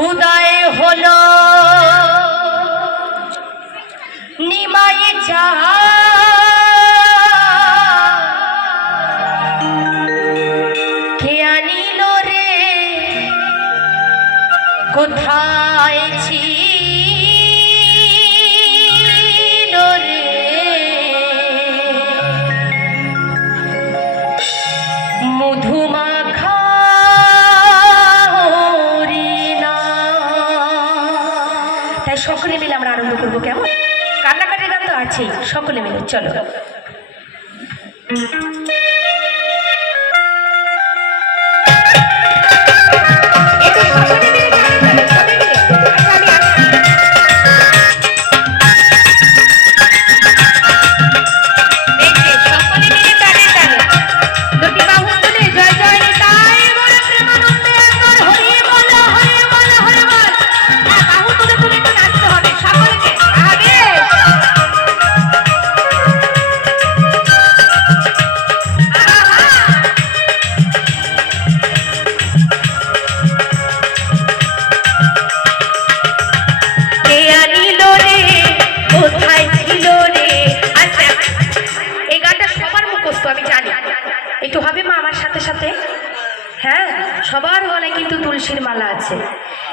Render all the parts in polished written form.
উদয় হলো নিমাই চা কে আনিল রে কোথায় ছিল রে মধুমাখা সকলে মিলে আমরা আনন্দ করবো কেমন কান্নাকাটির গান তো আছেই সকলে মিলে চলো একটু হবে মা আমার সাথে সাথে হ্যাঁ সবার গলায় কিন্তু তুলসীর মালা আছে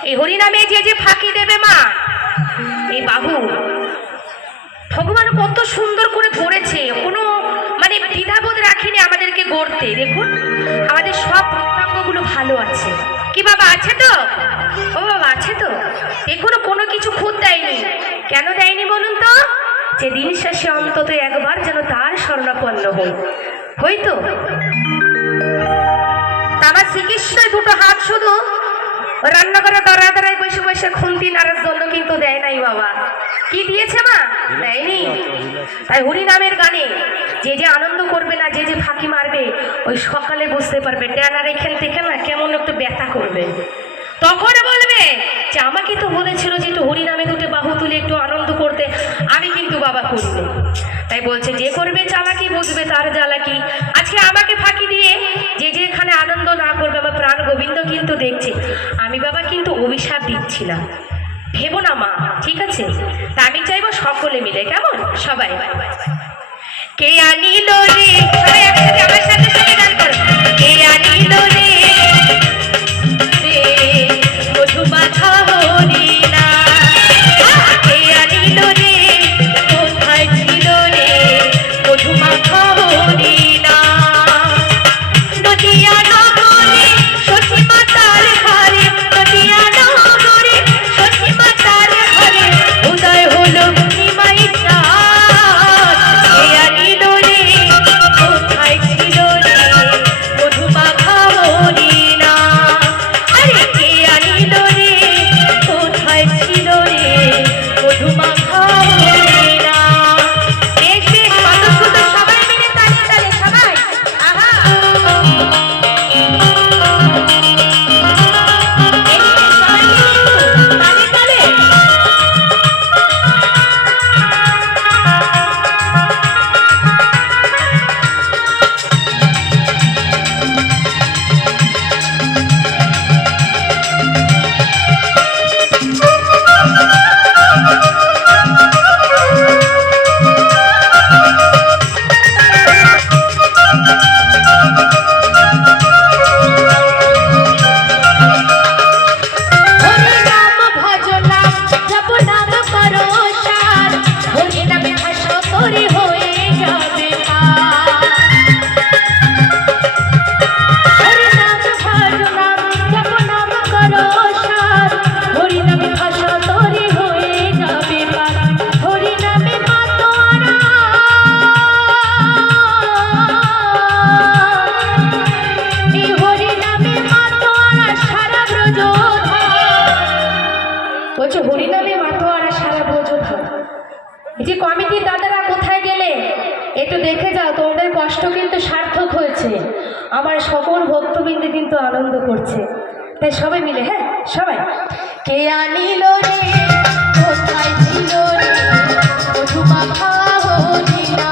এই হরিনামে যে যে ফাঁকি দেবে মা এই বাবু ভগবান কত সুন্দর করে গড়েছে কোনো মানে দ্বিধাবোধ রাখিনি আমাদেরকে গড়তে দেখুন আমাদের সব প্রত্যঙ্গগুলো ভালো আছে কি বাবা আছে তো ও বাবা আছে তো এখনো কোনো কিছু খুঁত দেয়নি কেন দেয়নি বলুন তো যে দিন শেষে অন্তত একবার যেন তার শরণাপন্ন হই হয়তো আমার শ্রীকৃষ্ণ দুটো হাত শুধু রান্না করে দাঁড়ায় দাঁড়ায় বসে বসে খুন্তি নাড়ার জন্য কিন্তু দেয় নাই বাবা কি দিয়েছে মা দেয়নি তাই হরিনামের গানে যে যে আনন্দ করবে না যে যে ফাঁকি মারবে ওই সকালে বুঝতে পারবে ডানার এখান থেকে না কেমন একটু ব্যথা করবে তখন বলবে যে আমাকে তো বলেছিল যে একটু হরিনামে দুটো বাহু তুলে একটু আনন্দ করতে আমি কিন্তু বাবা করবো তাই বলছে যে করবে চালাকি বুঝবে তার জ্বালাকি আজকে আমাকে ফাঁকি দিয়ে যে যেখানে আনন্দ না করবে আমার প্রাণ গোবিন্দ কিন্তু দেখছে আমি বাবা কিন্তু অভিশাপ দিচ্ছি না ভেবো না মা ঠিক আছে তা আমি চাইবো সকলে মিলে কেমন সবাই কে আনিল রে সবাই একসাথে আমার সাথে সাথে গান করো কে আনিল রে মধুমাখা হরিনা কে আনিল রে কোথায় ছিল রে মধুমাখা হরিনা নদিয়া নগরে শশী মাতার ঘরে নদিয়া নগরে শশী মাতার ঘরে উদয় হলো নিমাই চা কে আনিল রে কোথায় ছিল রে মধুমাখা হরিনা আরে কে আনিল রে কোথায় ছিল রে মধুমাখা হরিনা বেশ বেশ কত সুন্দর সবাই মিলে তালে তালে সবাই আহা তালে তালে হরিনাম ভজনাম জপ নাম করো সার হরিনামে ভাষা তরি হয়ে যাবে পার হরিনাম ভজনাম জপ নাম করো সার হরিনামে ভাষা তরি হয়ে যাবে পার হরিনামে মাতোয়ারা এই হরিনামে মাতোয়ারা সারা ব্রজধাম বলছে হরিনামে মাতোয়ারা সারা ব্রজধাম এই যে কমিটির দাদারা কোথায় গেলে একটু দেখে যাও তোমাদের কষ্ট কিন্তু সার্থক হয়েছে আমার সকল ভক্তবৃন্দ কিন্তু আনন্দ করছে তাই সবাই মিলে হ্যাঁ সবাই কে আনিল রে কোথায় ছিল রে মধুমাখা হরিনা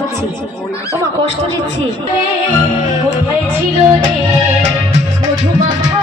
দিচ্ছি, ওমা কষ্ট দিচ্ছি। কোথায় ছিল রে মধুমাখা